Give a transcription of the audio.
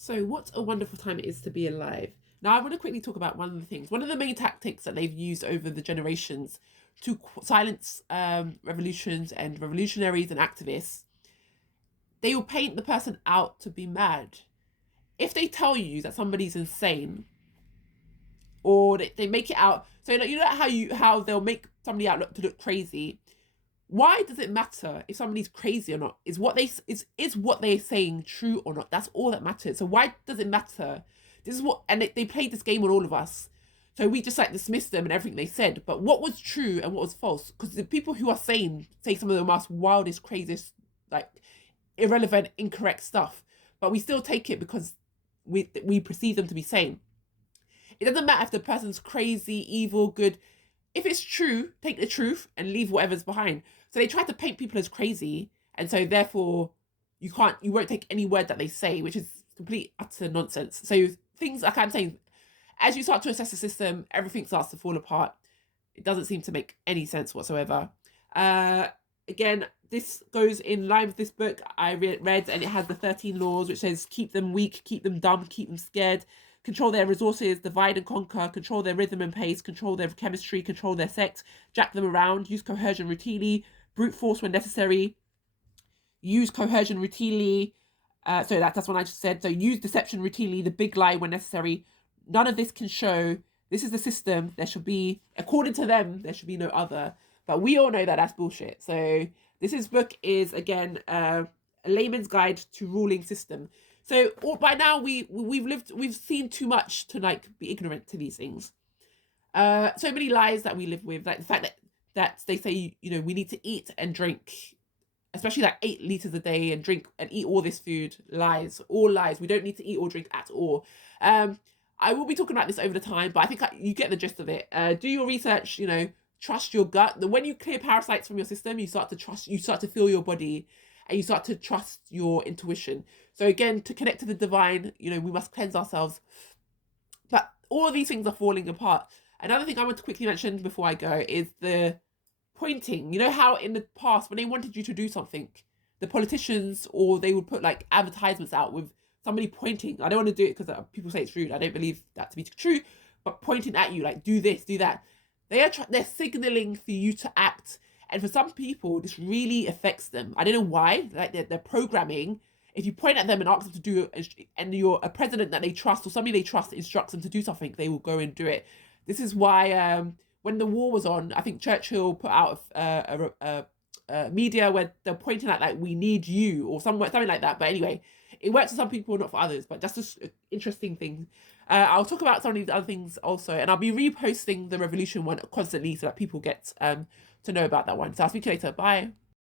So, what a wonderful time it is to be alive. Now, I want to quickly talk about one of the things. One of the main tactics that they've used over the generations to silence revolutions and revolutionaries and activists, they will paint the person out to be mad. If they tell you that somebody's insane, or they make it out, so like, you know how they'll make somebody out to look crazy. Why does it matter if somebody's crazy or not? Is what they're saying true or not? That's all that matters. So why does it matter? This is what, and they played this game on all of us. So we just like dismissed them and everything they said. But what was true and what was false? Because the people who are saying say some of the most wildest, craziest, like irrelevant, incorrect stuff. But we still take it because we perceive them to be sane. It doesn't matter if the person's crazy, evil, good. If it's true, take the truth and leave whatever's behind. So they try to paint people as crazy, and so therefore you won't take any word that they say, which is complete utter nonsense. So things like I'm saying, as you start to assess the system, everything starts to fall apart. It doesn't seem to make any sense whatsoever. Again, this goes in line with this book I read, and it has the 13 laws, which says keep them weak, keep them dumb, keep them scared, control their resources, divide and conquer, control their rhythm and pace, control their chemistry, control their sex, jack them around, use coercion routinely, brute force when necessary, use coercion routinely. So that's what I just said. So use deception routinely, the big lie when necessary. None of this can show. This is the system. There should be, according to them, there should be no other. But we all know that that's bullshit. So this book is, again, a layman's guide to ruling system. So by now we've seen too much to like be ignorant to these things. So many lies that we live with, like the fact that they say, you know, we need to eat and drink, especially like 8 liters a day, and drink and eat all this food. Lies, all lies. We don't need to eat or drink at all. I will be talking about this over the time, but I think you get the gist of it. Do your research, you know, trust your gut. When you clear parasites from your system, you start to feel your body, and you start to trust your intuition. So again, to connect to the divine, you know, we must cleanse ourselves. But all of these things are falling apart. Another thing I want to quickly mention before I go is the pointing. You know how in the past, when they wanted you to do something, the politicians, or they would put like advertisements out with somebody pointing. I don't want to do it because people say it's rude. I don't believe that to be true, but pointing at you like, do this, do that. They're signaling for you to act. And for some people, this really affects them. I don't know why. Like they're programming. If you point at them and ask them to do it, and you're a president that they trust or somebody they trust instructs them to do something, they will go and do it. This is why when the war was on, I think Churchill put out a media where they're pointing at like, we need you, or something like that. But anyway, it works for some people, not for others. But that's just an interesting thing. I'll talk about some of these other things also, and I'll be reposting the revolution one constantly so that people get to know about that one. So I'll speak to you later. Bye.